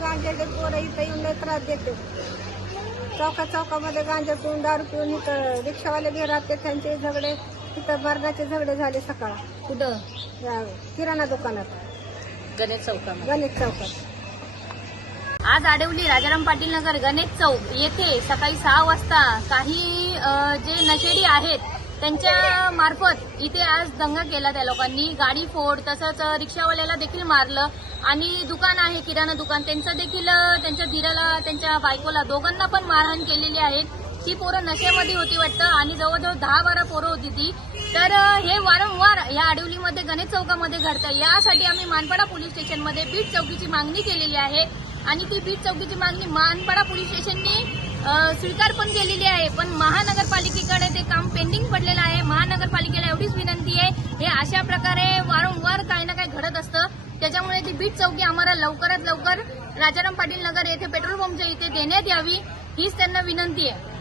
गांजाचे पोरं इथं येऊन लय त्रास देते. चौकामध्ये गांजा पिऊन दारू पिऊन इथं रिक्षावाले बी राहते, त्यांचे झगडे तिथं मर्दाचे झगडे झाले सकाळ. कुठं? किराणा दुकानात, गणेश चौकात. आज आडवली राजाराम पाटील नगर गणेश चौक येथे सकाळी 6 वाजता काही जे नशेडी आहेत त्यांच्या मार्फत इथे आज दंगा केला. त्या लोकांनी गाडी फोड, तसंच रिक्षावाल्याला देखील मारलं आणि दुकान आहे किराणा दुकान त्यांचं देखील, त्यांच्या धीराला त्यांच्या बायकोला दोघांना पण मारहाण केलेली आहे. ती पोरं नशेमध्ये होती वाटतं आणि जवळजवळ 10-12 पोरं होती ती. तर हे वारंवार या आडवलीमध्ये गणेश चौकामध्ये घडतं. यासाठी आम्ही मानपाडा पोलीस स्टेशनमध्ये बीट चौकीची मागणी केलेली आहे आणि ती बीट चौकीची मागणी मानपाडा पोलीस स्टेशननी स्वीकार पण केलेली आहे. पण महानगरपालिकेकडे ते काम पेंडिंग पडलेलं आहे. महानगरपालिकेला एवढीच विनंती आहे, हे अशा प्रकारे वारंवार काही ना काही घडत असतं. त्याच्यामुळे ती बीट चौकी आम्हाला लवकरात लवकर राजाराम पाटील नगर येथे पेट्रोल पंपच्या इथे देण्यात यावी, हीच त्यांना विनंती आहे.